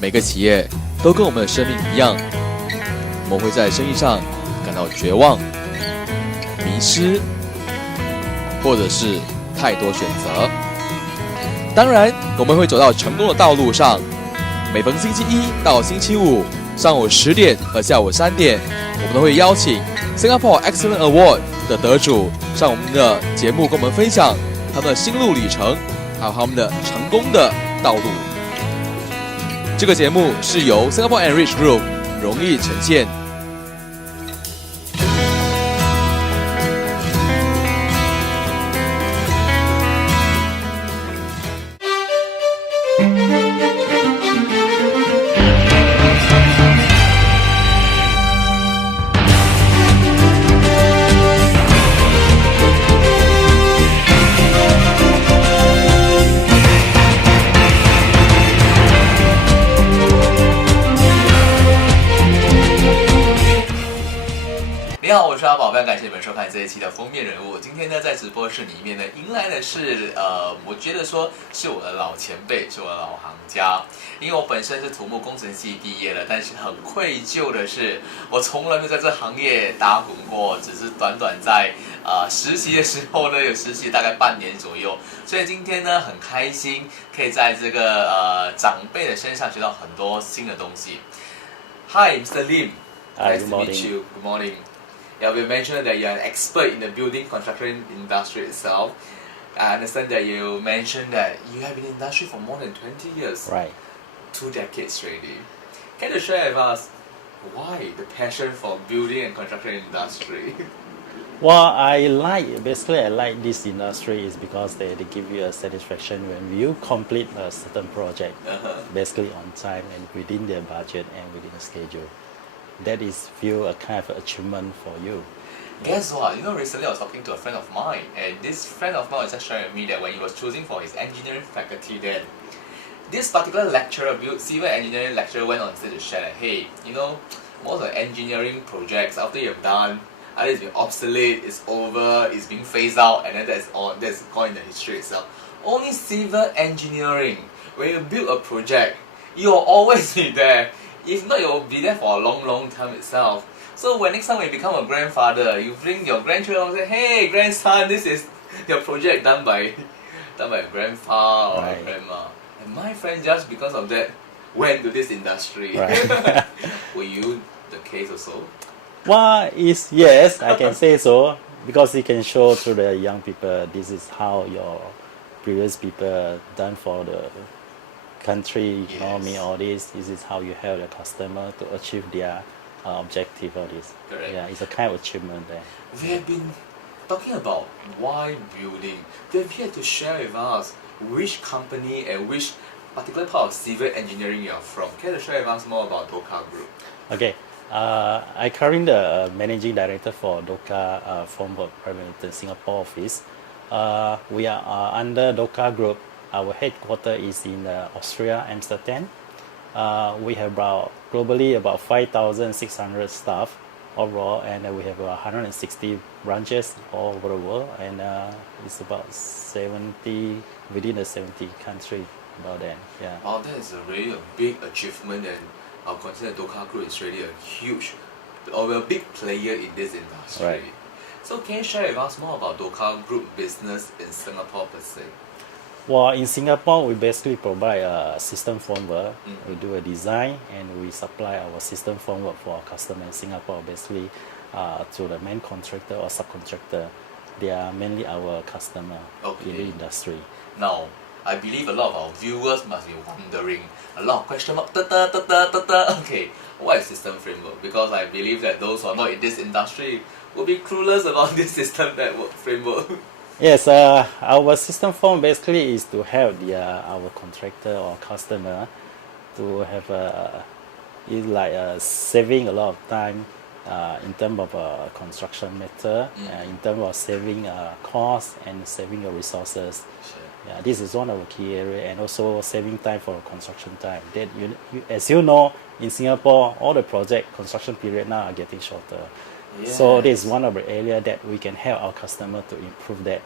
每个企业都跟我们的生命一样，我们会在生意上感到绝望、迷失，或者是太多选择。当然，我们会走到成功的道路上。每逢星期一到星期五上午10点和下午3点，我们都会邀请 Singapore Excellent Award 的得主上我们的节目，跟我们分享他们的心路历程，还有他们的成功的道路。这个节目是由 Singapore Enrich Group 荣誉呈现。你好，我是阿宝，非常感谢你们收看这一期的封面人物。今天呢，在直播室里面呢，迎来的是我觉得说是我的老前辈，是我的老行家。因为我本身是土木工程系毕业的，但是很愧疚的是，我从来没有在这行业打滚过，只是短短在实习的时候呢，有实习大概半年左右。所以今天呢，很开心可以在这个长辈的身上学到很多新的东西。Hi, Mr. Lim. Hi, nice good to meet morning. you. Good morning. Yeah, we mentioned that you're an expert in the building construction industry itself. I understand that you mentioned that you have been in the industry for more than 20 years. Right. 2 decades already. Can you share with us why the passion for building and construction industry? Well, I like this industry is because they give you a satisfaction when you complete a certain project, basically on time and within their budget and within the schedule. That is feel a kind of achievement for you. Guess what? You know, recently I was talking to a friend of mine, and this friend of mine was just sharing with me that when he was choosing for his engineering faculty, then this particular lecturer, civil engineering lecturer, went on stage to share that, hey, you know, most of the engineering projects after you've done, either it's been obsolete, it's over, it's being phased out, and then that's gone in the history itself. Only civil engineering, when you build a project, you'll always be there. If not, you'll be there for a long, long time itself. So when next time when you become a grandfather, you bring your grandchildren and say, hey, grandson, this is your project done by a grandpa or a grandma. And my friend, just because of that, went to this industry. Right. Were you the case also? Well, yes, I can say so, because you can show to the young people this is how your previous people done for the country, economy, all this. This is how you help the customer to achieve their objective. All this. Correct. Yeah, it's a kind of achievement there. We have been talking about why building. We have yet to share with us which company and which particular part of civil engineering you are from. Can you share with us more about Doka Group? Okay. I currently the managing director for Doka Formwork Pte Ltd Singapore office. We are under Doka Group. Our headquarters is in Austria, Amsterdam. We have globally about 5,600 staff overall, and we have 160 branches all over the world, and it's about 70 within the 70 countries about that. Yeah. Wow, that is really a big achievement, and I'll consider Doka Group is really a huge or a big player in this industry. Right. So can you share with us more about Doka Group business in Singapore per se? Well, in Singapore, we basically provide a system formwork. We do a design and we supply our system formwork for our customers in Singapore, basically to the main contractor or subcontractor. They are mainly our customer in the industry. Now, I believe a lot of our viewers must be wondering, a lot of question mark, okay, what is system framework? Because I believe that those who are not in this industry will be clueless about this system framework. Yes, our system form basically is to help our contractor or customer to have saving a lot of time in terms of construction matter, in terms of saving cost and saving your resources. Sure. Yeah, this is one of the key areas, and also saving time for construction time. That as you know, in Singapore, all the construction period now are getting shorter. Yes. So this is one of the areas that we can help our customer to improve that.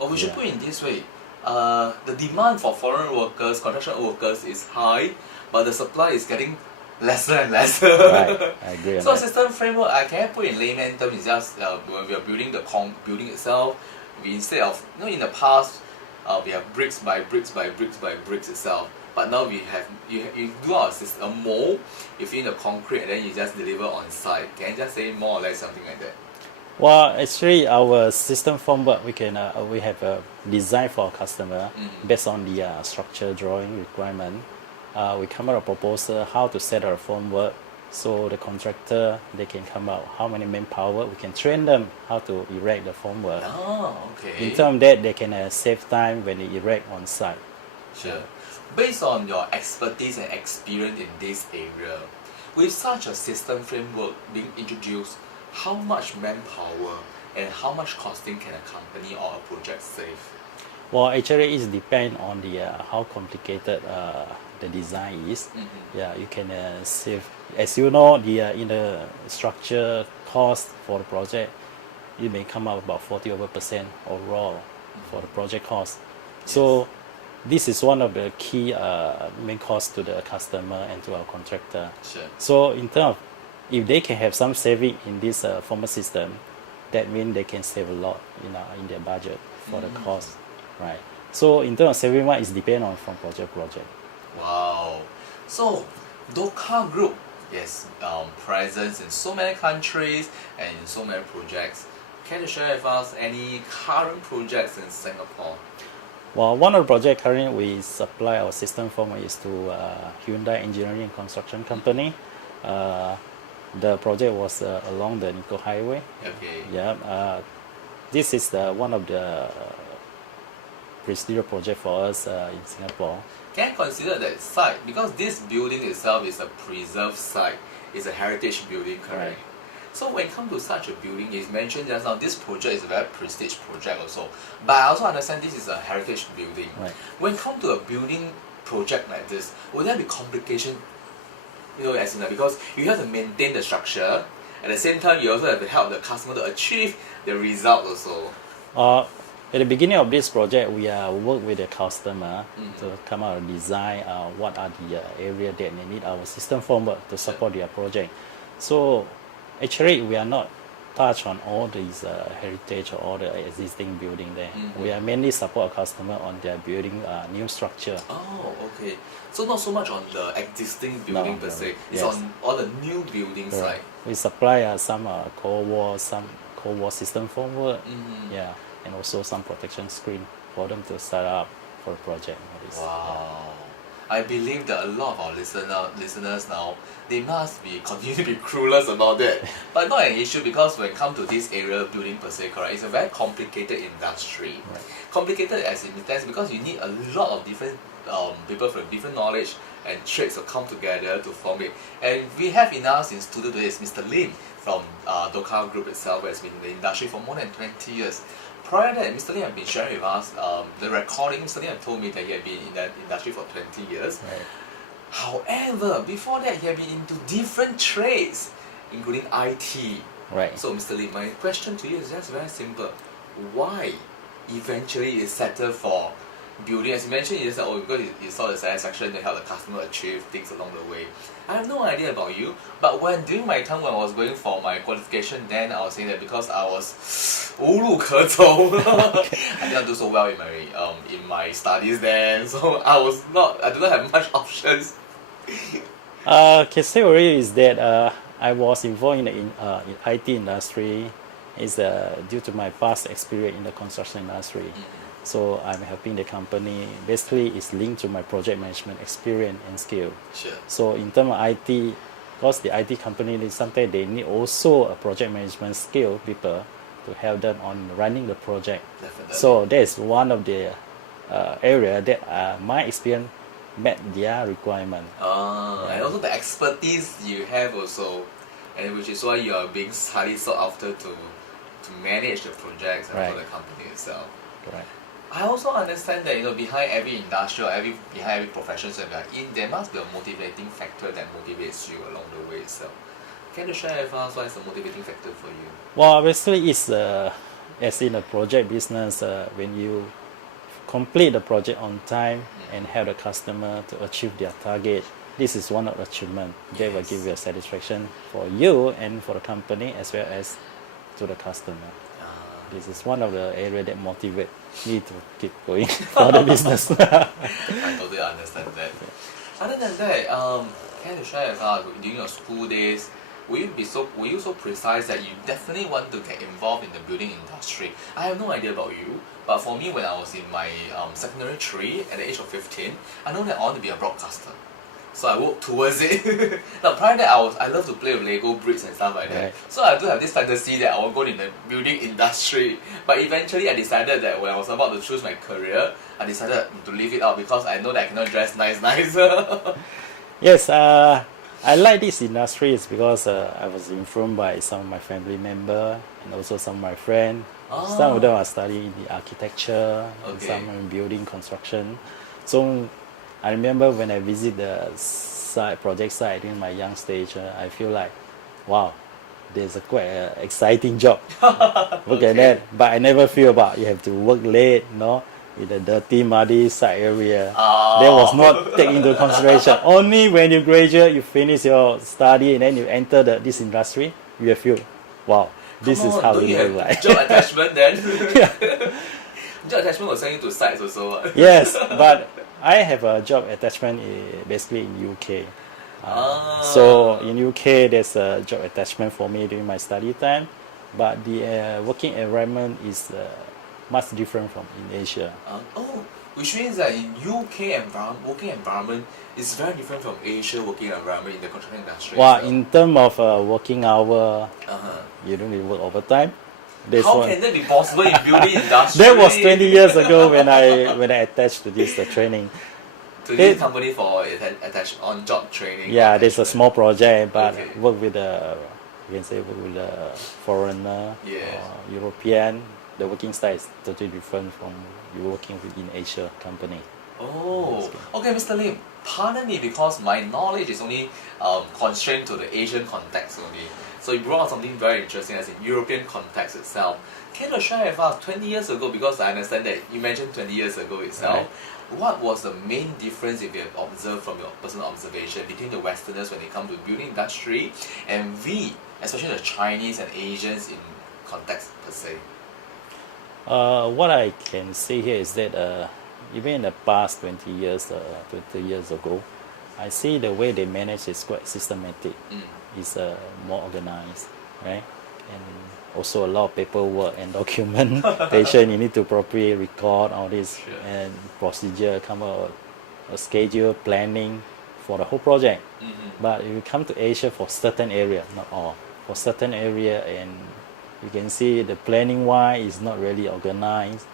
Or we should put it in this way, the demand for foreign workers, construction workers is high, but the supply is getting lesser and lesser. Right, I agree on So that. system framework, I can put in layman terms, is just when we are building the building itself, we instead of, in the past, we have bricks by bricks by bricks by bricks itself. But now we have, you do our system, a mold, you fill in the concrete and then you just deliver on site. Can you just say more or less something like that? Well, actually, our system formwork we have a design for our customer based on the structure drawing requirement. We come up with a proposal how to set our formwork, so the contractor they can come out how many manpower we can train them how to erect the formwork. Oh, okay. In terms of that, they can save time when they erect on site. Sure. Based on your expertise and experience in this area, with such a system framework being introduced, how much manpower and how much costing can a company or a project save? Well, actually, it depends on the how complicated the design is. Yeah, you can save. As you know, the in the structure cost for the project, it may come up about 40% overall for the project cost. So this is one of the key main costs to the customer and to our contractor. Sure. So in terms of if they can have some saving in this former system, that means they can save a lot in their budget for the cost, right? So in terms of saving, what is depend on from project to project. Wow. So Doka Group is presence in so many countries and in so many projects. Can you share with us any current projects in Singapore? Well, one of the projects currently we supply our system formwork is to Hyundai Engineering and Construction Company. The project was along the Nico Highway. Okay. Yeah, this is one of the prestigious project for us in Singapore. Can I consider that site, because this building itself is a preserved site, it's a heritage building, correct? Right. So when it comes to such a building, it's mentioned just now, this project is a very prestige project also. But I also understand this is a heritage building. Right. When it comes to a building project like this, will there be complication? As in because you have to maintain the structure, at the same time you also have to help the customer to achieve the result also. At the beginning of this project, we work with the customer to come out and design what are the area that they need our system formwork to support their project. So actually, we are not touch on all these heritage or all the existing building there. We are mainly support our customer on their building new structure. Oh, okay. So not so much on the existing building per se. It's yes. on all the new building side. We supply some cold wall system formwork, yeah, and also some protection screen for them to set up for the project. Wow. I believe that a lot of our listeners now, they must be continue to be clueless about that. But not an issue, because when it comes to this area building per se, correct, it's a very complicated industry. Right. Complicated as in the sense because you need a lot of different people from different knowledge and trades to come together to form it. And we have in us in studio today is Mr. Lim from Doka Group itself, who has been in the industry for more than 20 years. Prior to that, Mr. Lim had been sharing with us the recording. Mr. Lim had told me that he had been in that industry for 20 years. Right. However, before that, he had been into different trades, including IT. Right. So, Mr. Lim, my question to you is just very simple. Why eventually you settle for building? As you mentioned, you just said, because you saw the satisfaction to help the customer achieve things along the way. I have no idea about you, but during my time when I was going for my qualification, then I was saying that because I was 无路可走 I did not do so well in my studies then, so I do not have much options. Can say already is that I was involved in IT industry is due to my past experience in the construction industry. So I'm helping the company. Basically, it's linked to my project management experience and skill. Sure. So in terms of IT, because the IT company sometimes they need also a project management skill people to help them on running the project. Definitely. So that's one of the area that my experience met their requirement. And also the expertise you have also, and which is why you are being highly sought after to manage the projects and Right. for the company itself. Right. I also understand that behind every industry or behind every profession that we are in, there must be a motivating factor that motivates you along the way itself. Can you share with us what is the motivating factor for you? Well, basically, it's as in a project business when you complete the project on time and help the customer to achieve their target. This is one of the achievement that will give you a satisfaction for you and for the company as well as to the customer. This is one of the area that motivate me to keep going for the business. I totally understand that. Other than that, can you share with us during your school days? Were you so precise that you definitely want to get involved in the building industry? I have no idea about you, but for me, when I was in my secondary 3 at the age of 15, I know that I want to be a broadcaster. So I worked towards it. Now prior to that, I love to play with Lego bricks and stuff like that. Right. So I do have this fantasy that I will go in the building industry. But eventually I decided that when I was about to choose my career, I decided to leave it out because I know that I cannot dress nice. Yes, I like this industry is because I was informed by some of my family member and also some of my friends. Some of them are studying the architecture, and some in building construction. So I remember when I visit the project site in my young stage, I feel like, wow, there's a quite exciting job. Look at that. But I never feel about you have to work late, with the dirty, muddy site area. That was not taken into consideration. Only when you graduate, you finish your study, and then you enter this industry, you feel, wow, this is how it looks like. Job attachment then? Yeah. Job attachment was sent you to sites also. Yes, but I have a job attachment basically in UK. So in UK, there's a job attachment for me during my study time, but the working environment is much different from in Asia. Which means that in UK working environment is very different from Asia working environment in the construction industry. Well, in terms of working hour, you don't need to work overtime. How can that be possible in building industry? That was 20 years ago when I attached to this training. To this company for attached on-job training. Yeah, there's a small project, but Okay. work with a foreigner or European. The working style is totally different from you working within Asia company. Okay, Mr. Lim, pardon me because my knowledge is only constrained to the Asian context only. So you brought out something very interesting as in European context itself. Can you share with us 20 years ago, because I understand that you mentioned 20 years ago itself, what was the main difference if you have observed from your personal observation between the Westerners when it comes to building industry and we, especially the Chinese and Asians in context per se? What I can say here is that even in the past 20 years ago, I see the way they manage is quite systematic. It's more organized, right? And also a lot of paperwork and documentation. You need to properly record all this and procedure, come out a schedule, planning for the whole project. But if you come to Asia for certain area, not all, for certain area, and you can see the planning wise is not really organized.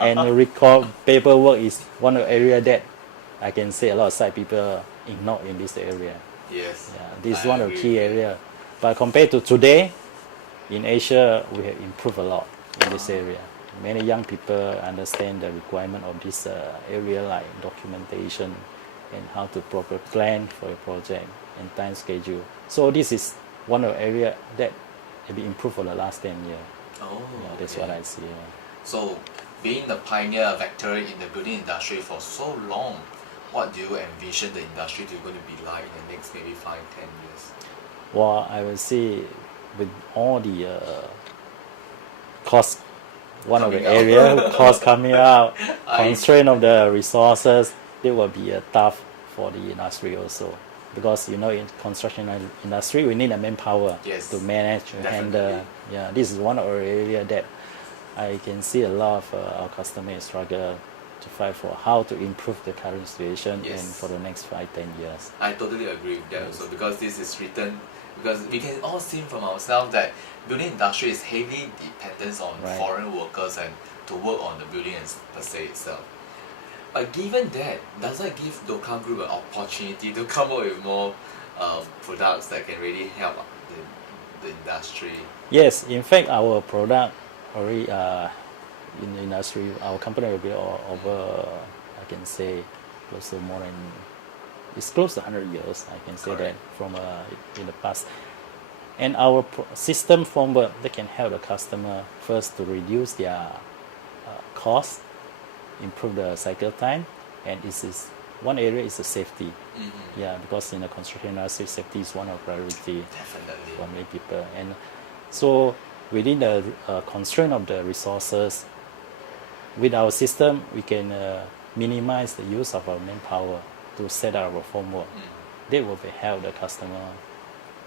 And the record paperwork is one of the area that I can say a lot of site people ignore in this area. Yes. Yeah, this is one of the key area. But compared to today, in Asia, we have improved a lot in this area. Many young people understand the requirement of this area, like documentation and how to proper plan for a project and time schedule. So this is one of the area that have been improved for the last 10 years. That's what I see. So, being the pioneer vector in the building industry for so long, what do you envision the industry to going to be like in the next maybe 5-10 years? Well, I will say with all the cost, one of the area cost coming out, constraint of the resources, it will be tough for the industry also. Because in construction industry, we need a manpower to manage and handle. Yeah, this is one of our area that I can see a lot of our customers struggle to fight for how to improve the current situation and for the next 5-10 years. I totally agree with that also, because this is written, because we can all see from ourselves that building industry is heavily dependent on foreign workers and to work on the building per se itself. But given that, does that give Doka Group an opportunity to come up with more products that can really help the industry? Yes, in fact, our product already in the industry, our company will be over, I can say, close to more than, it's close to 100 years, I can say that, from in the past. And our system formwork that can help the customer first to reduce their cost improve the cycle time, and this is one area is the safety. Yeah, because in the construction industry, safety is one of priority Definitely. for many people, and so within the constraint of the resources, with our system, we can minimize the use of our manpower to set up our formwork. That will help the customer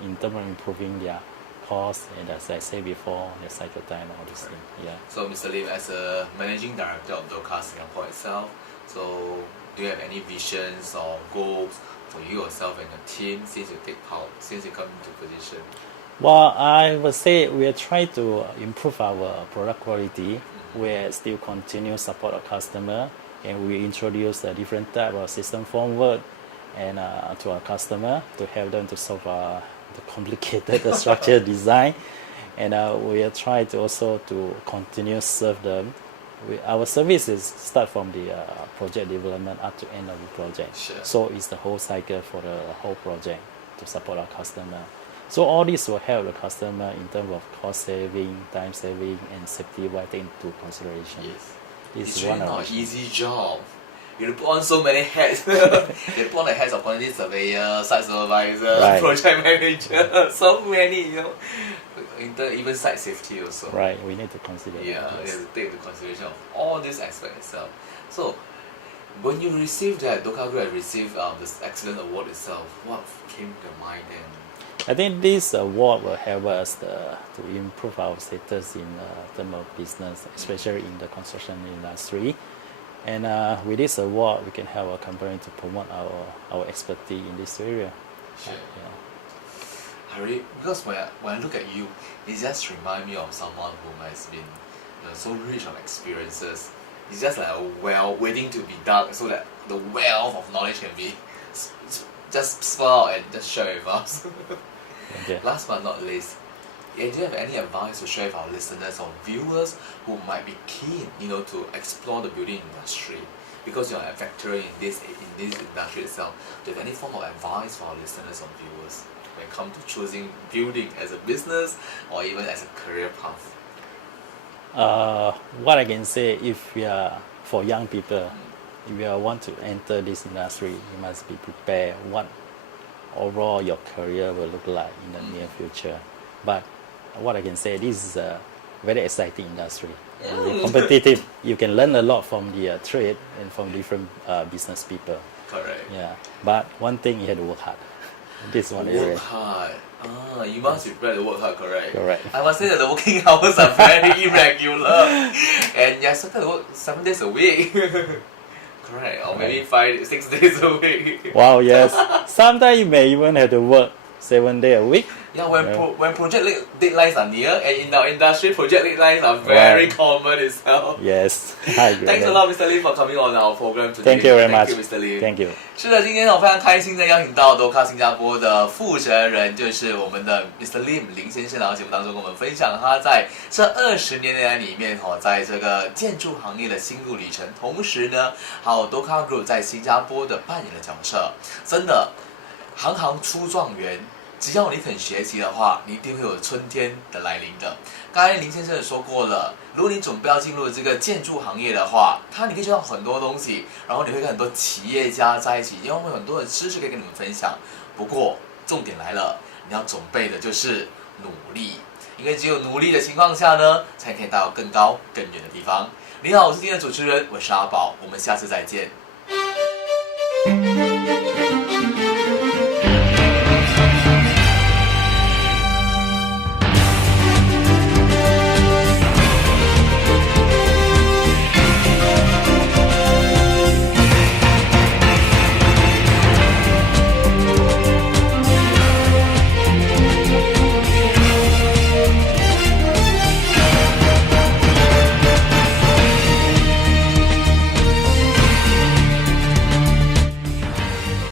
in terms of improving their cost and, as I said before, the cycle time, all these things. Yeah. So, Mr. Lim, as a managing director of Doka Singapore itself, so do you have any visions or goals for you yourself and your team since you come into position? Well, I would say we are trying to improve our product quality. We still continue support our customer, and we introduce a different type of system formwork and to our customer to help them to solve the complicated structure design. And we are trying to also to continue serve them. Our services start from the project development up to end of the project. Sure. So it's the whole cycle for the whole project to support our customer. So all this will help the customer in terms of cost saving, time saving, and safety while taking into consideration. Yes. It's It's really one not of an easy job. You have to put on so many hats. You put on the hats of quantity surveyor, site supervisor, Right. project manager, so many, even site safety also. right. We need to consider. Yeah, that, you yes. have to take into consideration of all these aspects itself. So, when you received that, Doka Group received this excellent award itself, what came to your mind then? I think this award will help us to improve our status in terms of business, especially in the construction industry. And with this award, we can help our company to promote our expertise in this area. Sure. Yeah. Because when I look at you, it just reminds me of someone who has been so rich of experiences. It's just like a well waiting to be dug so that the wealth of knowledge can be just spill out and just share with us. Okay. Last but not least, do you have any advice to share with our listeners or viewers who might be keen, to explore the building industry? Because you're a veteran in this industry itself, do you have any form of advice for our listeners or viewers when it comes to choosing building as a business or even as a career path? What I can say, if you are for young people, if you want to enter this industry, you must be prepared what overall your career will look like in the near future. But what I can say, this is a very exciting industry. Very competitive. You can learn a lot from the trade and from different business people. Correct. Yeah. But one thing, you have to work hard. This one Work area. hard. You must be prepared to work hard, correct? Correct. I must say that the working hours are very irregular. And you're expected to work 7 days a week. Correct. Or maybe 6 days a week. Wow, yes. Sometimes you may even have to work 7 days a week. Yeah, when project deadlines are near, and in our industry, project deadlines are very common itself. Yes. I agree. Thanks a lot, Mr. Lim, for coming on our program today. Thank you very much. Thank you, Mr. Lim. Thank you. 是的，今天我非常开心的邀请到 Doka 新加坡的负责人，就是我们的 Mr. Lim 林先生，来到节目当中跟我们分享他在这20年来里面在这个建筑行业的心路历程，同时呢，还有 Doka Group 在新加坡的扮演的角色。真的，行行出状元。只要你肯学习的话，你一定会有春天的来临的。刚才林先生也说过了，如果你准备要进入这个建筑行业的话，你可以学到很多东西，然后你会跟很多企业家在一起，因为会有很多的知识可以跟你们分享。不过重点来了，你要准备的就是努力，因为只有努力的情况下呢，才可以达到更高更远的地方。你好，我是今天的主持人，我是阿宝，我们下次再见。